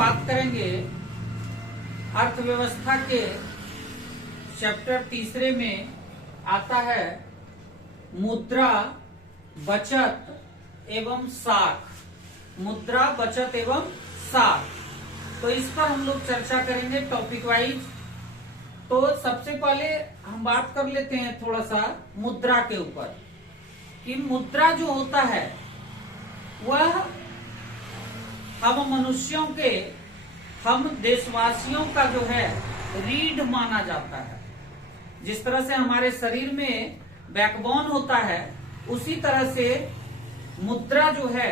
बात करेंगे अर्थव्यवस्था के चैप्टर तीसरे में आता है मुद्रा, बचत एवं साख। मुद्रा, बचत एवं साख, तो इस पर हम लोग चर्चा करेंगे टॉपिक वाइज। तो सबसे पहले हम बात कर लेते हैं थोड़ा सा मुद्रा के ऊपर कि मुद्रा जो होता है वह हम मनुष्यों के, हम देशवासियों का जो है रीढ़ माना जाता है। जिस तरह से हमारे शरीर में बैकबोन होता है, उसी तरह से मुद्रा जो है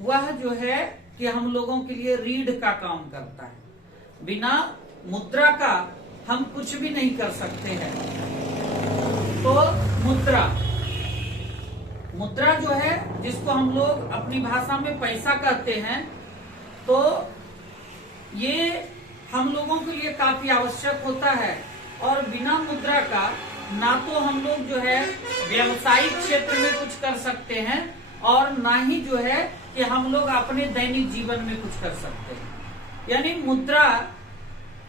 वह जो है कि हम लोगों के लिए रीढ़ का काम करता है। बिना मुद्रा का हम कुछ भी नहीं कर सकते हैं। तो मुद्रा, मुद्रा जो है जिसको हम लोग अपनी भाषा में पैसा कहते हैं, तो ये हम लोगों के लिए काफी आवश्यक होता है। और बिना मुद्रा का ना तो हम लोग जो है व्यवसायिक क्षेत्र में कुछ कर सकते हैं और ना ही जो है कि हम लोग अपने दैनिक जीवन में कुछ कर सकते हैं। यानी मुद्रा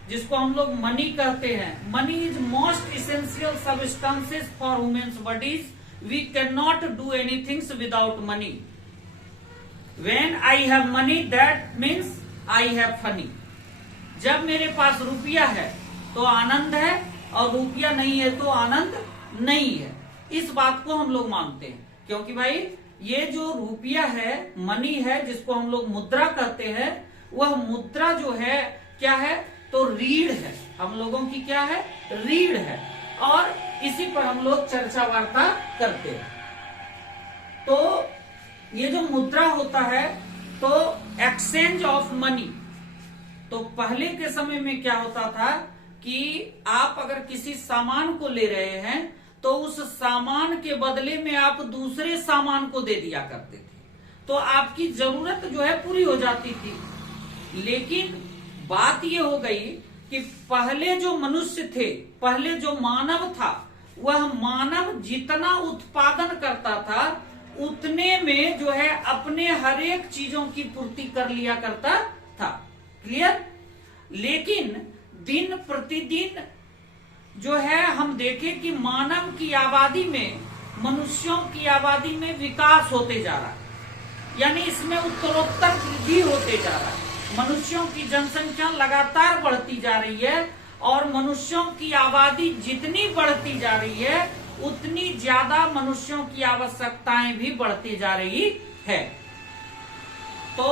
जिसको हम लोग मनी कहते हैं, money is most essential substances for humans bodies. We can not do anything without money. When I have money that means I have funny. जब मेरे पास रुपया है तो आनंद है और रुपया नहीं है तो आनंद नहीं है। इस बात को हम लोग मानते हैं, क्योंकि भाई ये जो रुपया है, मनी है, जिसको हम लोग मुद्रा कहते हैं, वह मुद्रा जो है क्या है तो रीढ़ है। हम लोगों की क्या है, रीढ़ है। और इसी पर हम लोग चर्चा वार्ता करते हैं। तो ये जो मुद्रा होता है तो एक्सचेंज ऑफ मनी। तो पहले के समय में क्या होता था कि आप अगर किसी सामान को ले रहे हैं तो उस सामान के बदले में आप दूसरे सामान को दे दिया करते थे, तो आपकी जरूरत जो है पूरी हो जाती थी। लेकिन बात ये हो गई कि पहले जो मनुष्य थे, पहले जो मानव था, वह मानव जितना उत्पादन करता था उतने में जो है अपने हर एक चीजों की पूर्ति कर लिया करता था। क्लियर? लेकिन दिन प्रतिदिन जो है हम देखें कि मानव की आबादी में, मनुष्यों की आबादी में विकास होते जा रहा है। यानी इसमें उत्तरोत्तर वृद्धि होते जा रहा है। मनुष्यों की जनसंख्या लगातार बढ़ती जा रही है और मनुष्यों की आबादी जितनी बढ़ती जा रही है उतनी ज्यादा मनुष्यों की आवश्यकताएं भी बढ़ती जा रही है। तो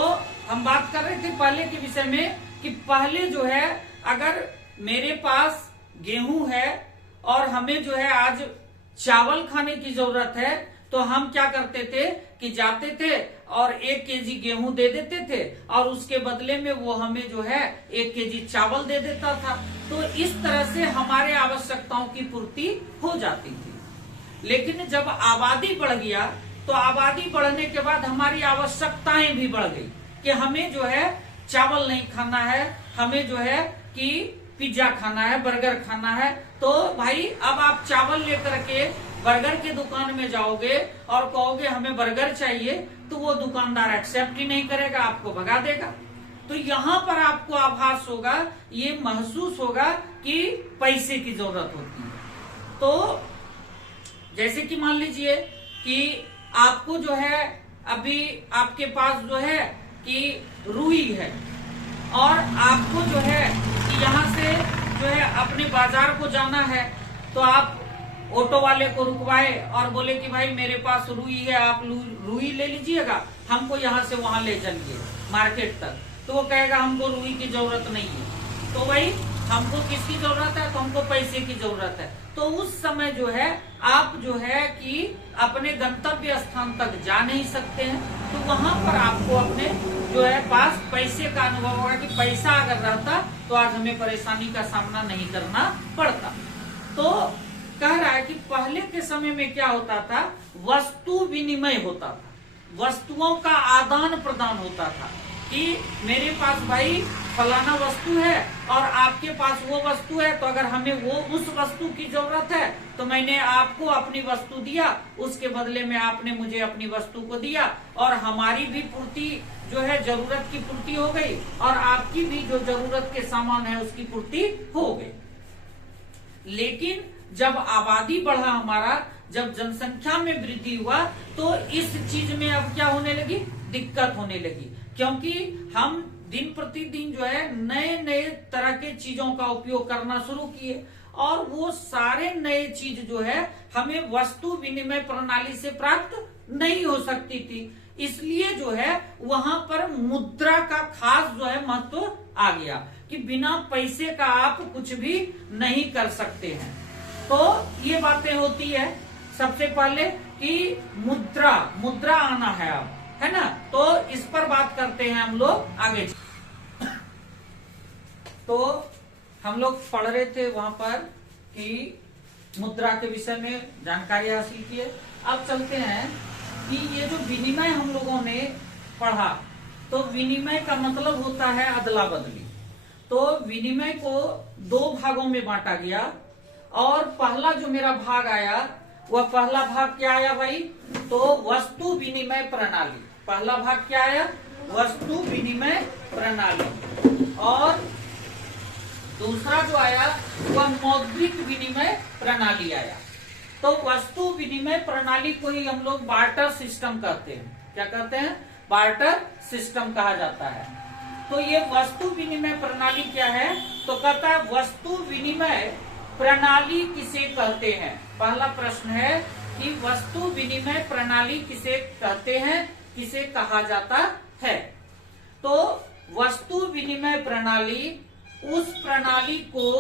हम बात कर रहे थे पहले के विषय में कि पहले जो है अगर मेरे पास गेहूं है और हमें जो है आज चावल खाने की जरूरत है, तो हम क्या करते थे कि जाते थे और 1 केजी गेहूं दे देते थे और उसके बदले में वो हमें जो है 1 केजी चावल दे देता था। तो इस तरह से हमारे आवश्यकताओं की पूर्ति हो जाती थी। लेकिन जब आबादी बढ़ गया तो आबादी बढ़ने के बाद हमारी आवश्यकताएं भी बढ़ गई कि हमें जो है चावल नहीं खाना है, हमें जो है कि पिज्जा खाना है, बर्गर खाना है। तो भाई अब आप चावल लेकर के बर्गर की दुकान में जाओगे और कहोगे हमें बर्गर चाहिए, तो वो दुकानदार एक्सेप्ट ही नहीं करेगा, आपको भगा देगा। तो यहाँ पर आपको आभास होगा, ये महसूस होगा कि पैसे की जरूरत होती है। तो जैसे कि मान लीजिए कि आपको जो है अभी आपके पास जो है कि रुई है और आपको जो है कि यहाँ से जो है अपने बाजार को जाना है, तो आप ऑटो वाले को रुकवाए और बोले कि भाई मेरे पास रुई है, आप रुई ले लीजिएगा, हमको यहाँ से वहां ले चलिए मार्केट तक। तो वो कहेगा हमको रुई की जरूरत नहीं है। तो भाई हमको किसकी जरूरत है, तो हमको पैसे की जरूरत है। तो उस समय जो है आप जो है कि अपने गंतव्य स्थान तक जा नहीं सकते हैं, तो वहां पर आपको अपने जो है पास पैसे का अनुभव होगा कि पैसा अगर रहता तो आज हमें परेशानी का सामना नहीं करना पड़ता। तो कह रहा है कि पहले के समय में क्या होता था, वस्तु विनिमय होता था, वस्तुओं का आदान प्रदान होता था कि मेरे पास भाई फलाना वस्तु है और आपके पास वो वस्तु है, तो अगर हमें वो उस वस्तु की जरूरत है तो मैंने आपको अपनी वस्तु दिया, उसके बदले में आपने मुझे अपनी वस्तु को दिया और हमारी भी पूर्ति जो है जरूरत की पूर्ति हो गई और आपकी भी जो जरूरत के सामान है उसकी पूर्ति हो गई। लेकिन जब आबादी बढ़ा हमारा, जब जनसंख्या में वृद्धि हुआ, तो इस चीज में अब क्या होने लगी, दिक्कत होने लगी, क्योंकि हम दिन प्रतिदिन जो है नए नए तरह के चीजों का उपयोग करना शुरू किए और वो सारे नए चीज जो है हमें वस्तु विनिमय प्रणाली से प्राप्त नहीं हो सकती थी। इसलिए जो है वहां पर मुद्रा का खास जो है महत्व आ गया कि बिना पैसे का आप कुछ भी नहीं कर सकते हैं। तो ये बातें होती है सबसे पहले कि मुद्रा आना है अब, है ना। तो इस पर बात करते हैं हम लोग आगे। तो हम लोग पढ़ रहे थे वहां पर कि मुद्रा के विषय में जानकारी हासिल की है। अब चलते हैं कि ये जो विनिमय हम लोगों ने पढ़ा, तो विनिमय का मतलब होता है अदला बदली। तो विनिमय को दो भागों में बांटा गया और पहला जो मेरा भाग आया वह पहला भाग क्या आया भाई, तो वस्तु विनिमय प्रणाली। पहला भाग क्या आया, वस्तु विनिमय प्रणाली। और दूसरा जो आया वह मौद्रिक विनिमय प्रणाली आया। तो वस्तु विनिमय प्रणाली को ही हम लोग बार्टर सिस्टम कहते हैं। क्या कहते हैं, बार्टर सिस्टम कहा जाता है। तो ये वस्तु विनिमय प्रणाली क्या है, तो कहता है वस्तु विनिमय प्रणाली किसे कहते हैं। पहला प्रश्न है कि वस्तु विनिमय प्रणाली किसे कहते हैं, किसे कहा जाता है। तो वस्तु विनिमय प्रणाली उस प्रणाली को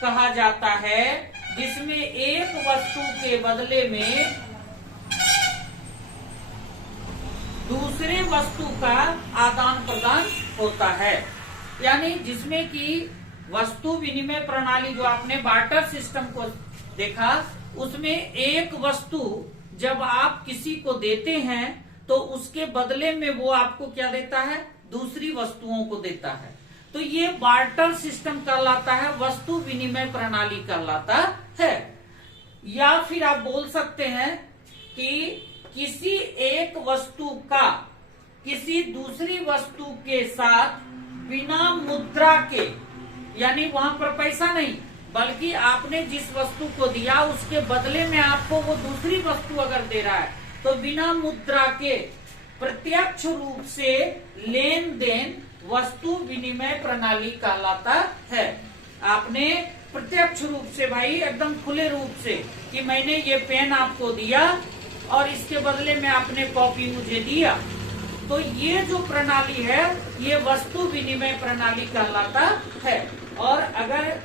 कहा जाता है जिसमें एक वस्तु के बदले में दूसरे वस्तु का आदान प्रदान होता है। यानी जिसमें कि वस्तु विनिमय प्रणाली जो आपने बार्टर सिस्टम को देखा, उसमें एक वस्तु जब आप किसी को देते हैं तो उसके बदले में वो आपको क्या देता है, दूसरी वस्तुओं को देता है। तो ये बार्टर सिस्टम कहलाता है, वस्तु विनिमय प्रणाली कहलाता है। या फिर आप बोल सकते हैं कि किसी एक वस्तु का किसी दूसरी वस्तु के साथ बिना मुद्रा के, यानी वहां पर पैसा नहीं बल्कि आपने जिस वस्तु को दिया उसके बदले में आपको वो दूसरी वस्तु अगर दे रहा है, तो बिना मुद्रा के प्रत्यक्ष रूप से लेन देन वस्तु विनिमय प्रणाली कहलाता है। आपने प्रत्यक्ष रूप से भाई एकदम खुले रूप से कि मैंने ये पेन आपको दिया और इसके बदले में आपने कॉपी मुझे दिया, तो ये जो प्रणाली है ये वस्तु विनिमय प्रणाली कहलाता है। और अगर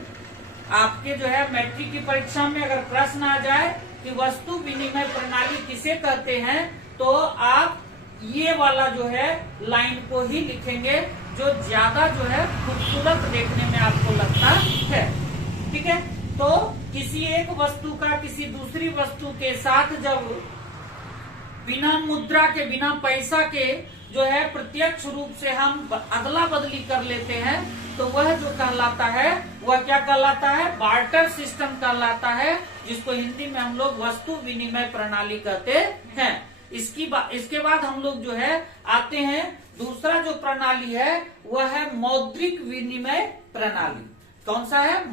आपके जो है मैट्रिक की परीक्षा में अगर प्रश्न आ जाए कि वस्तु विनिमय प्रणाली किसे कहते हैं, तो आप ये वाला जो है लाइन को ही लिखेंगे जो ज्यादा जो है खूबसूरत देखने में आपको लगता है। ठीक है, तो किसी एक वस्तु का किसी दूसरी वस्तु के साथ जब बिना मुद्रा के, बिना पैसा के जो है प्रत्यक्ष रूप से हम अदला बदली कर लेते हैं, तो वह जो कहलाता है वह क्या कहलाता है, बार्टर सिस्टम कहलाता है, जिसको हिंदी में हम लोग वस्तु विनिमय प्रणाली कहते हैं। इसके बाद हम लोग जो है आते हैं, दूसरा जो प्रणाली है वह है मौद्रिक विनिमय प्रणाली। कौन सा है?